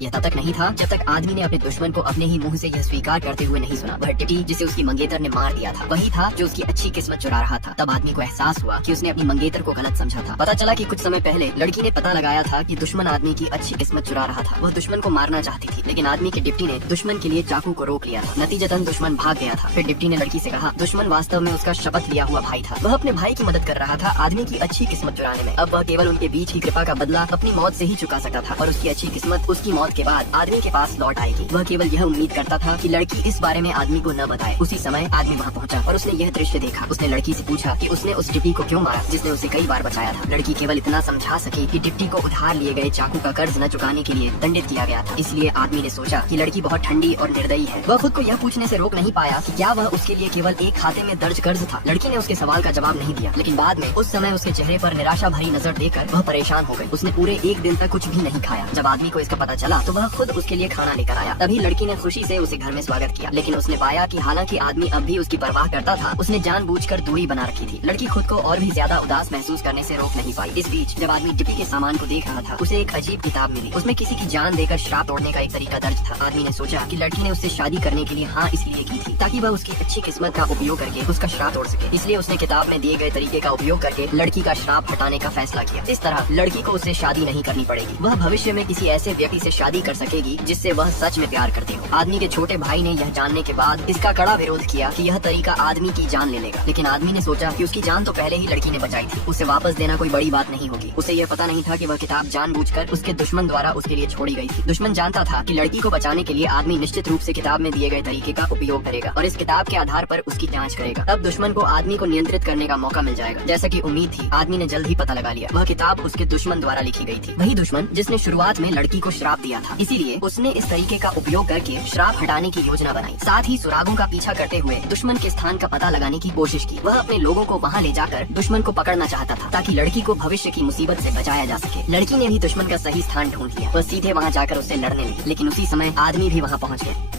यह तब तक नहीं था जब तक आदमी ने अपने दुश्मन को अपने ही मुंह से यह स्वीकार करते हुए नहीं सुना। वह टिटी जिसे उसकी मंगेतर ने मार दिया था वही था जो उसकी अच्छी किस्मत चुरा रहा था। तब आदमी को एहसास हुआ कि उसने अपनी मंगेतर को गलत समझा था। पता चला कि कुछ समय पहले लड़की ने पता लगाया था कि दुश्मन आदमी की अच्छी किस्मत चुरा रहा था। वह दुश्मन को मारना चाहती थी, लेकिन आदमी के डिप्टी ने दुश्मन के लिए चाकू को रोक लिया था। नतीजतन दुश्मन भाग गया था। फिर डिप्टी ने लड़की से कहा, दुश्मन वास्तव में उसका शपथ लिया हुआ भाई था। वह अपने भाई की मदद कर रहा था आदमी की अच्छी किस्मत चुराने में। अब वह केवल उनके बीच की कृपा का बदला अपनी मौत से ही चुका सकता था और उसकी अच्छी किस्मत उसकी मौत के बाद आदमी के पास लौट आएगी। वह केवल यह उम्मीद करता था कि लड़की इस बारे में आदमी को न बताए। उसी समय आदमी वहाँ पहुँचा और उसने यह दृश्य देखा। उसने लड़की से पूछा कि उसने उस डिप्टी को क्यों मारा जिसने उसे कई बार बचाया था। लड़की केवल इतना समझा सकी कि डिप्टी को उधार लिए गए चाकू का कर्ज न चुकाने के लिए दंडित किया गया था। इसलिए आदमी ने सोचा कि लड़की बहुत ठंडी और निर्दयी है। वह खुद को यह पूछने से रोक नहीं पाया कि क्या वह उसके लिए केवल एक खाते में दर्ज कर्ज था। लड़की ने उसके सवाल का जवाब नहीं दिया, लेकिन बाद में उस समय उसके चेहरे पर निराशा भरी नजर देकर वह परेशान हो गई। उसने पूरे एक दिन तक कुछ भी नहीं खाया। जब आदमी को इसका पता चला तो वह खुद उसके लिए खाना लेकर आया। तभी लड़की ने खुशी से उसे घर में स्वागत किया, लेकिन उसने पाया कि हालांकि आदमी अब भी उसकी परवाह करता था, उसने जानबूझकर दूरी बना रखी थी। लड़की खुद को और भी ज्यादा उदास महसूस करने से रोक नहीं पाई। इस बीच जब आदमी डिप्टी के सामान को देख रहा था, उसे एक अजीब किताब मिली। उसमें किसी की जान देकर श्राप तोड़ने का एक तरीका दर्ज था। आदमी ने सोचा कि लड़की ने उससे शादी करने के लिए हाँ इसलिए की थी ताकि वह उसकी अच्छी किस्मत का उपयोग करके उसका श्राप तोड़ सके। इसलिए उसने किताब में दिए गए तरीके का उपयोग करके लड़की का श्राप हटाने का फैसला किया। इस तरह लड़की को उससे शादी नहीं करनी पड़ेगी। वह भविष्य में किसी ऐसे व्यक्ति से शादी कर सकेगी जिससे वह सच में प्यार करती हो। आदमी के छोटे भाई ने यह जानने के बाद इसका कड़ा विरोध किया कि यह तरीका आदमी की जान ले लेगा, लेकिन आदमी ने सोचा कि उसकी जान तो पहले ही लड़की ने बचाई थी, उसे वापस देना कोई बड़ी बात नहीं होगी। उसे यह पता नहीं था कि वह किताब जानबूझकर उसके दुश्मन द्वारा उसके लिए छोड़ी गई थी। दुश्मन जानता था कि लड़की को बचाने के लिए आदमी निश्चित रूप से किताब में दिए गए तरीके का उपयोग करेगा और इस किताब के आधार पर उसकी जांच करेगा। तब दुश्मन को आदमी को नियंत्रित करने का मौका मिल जाएगा। जैसा कि उम्मीद थी, आदमी ने जल्द ही पता लगा लिया। वह किताब उसके दुश्मन द्वारा लिखी गई थी, वही दुश्मन जिसने शुरुआत में लड़की को श्राप दिया था। इसीलिए उसने इस तरीके का उपयोग करके श्राप हटाने की योजना बनाई। साथ ही सुरागों का पीछा करते हुए दुश्मन के स्थान का पता लगाने की कोशिश की। वह अपने लोगों को वहाँ ले जाकर दुश्मन को पकड़ना चाहता था ताकि लड़की को भविष्य की मुसीबत से बचाया जा सके। लड़की ने भी दुश्मन का सही स्थान ढूंढ लिया। वह सीधे वहाँ जाकर उससे लड़ने लगी, लेकिन उसी समय आदमी भी वहाँ पहुँच गया।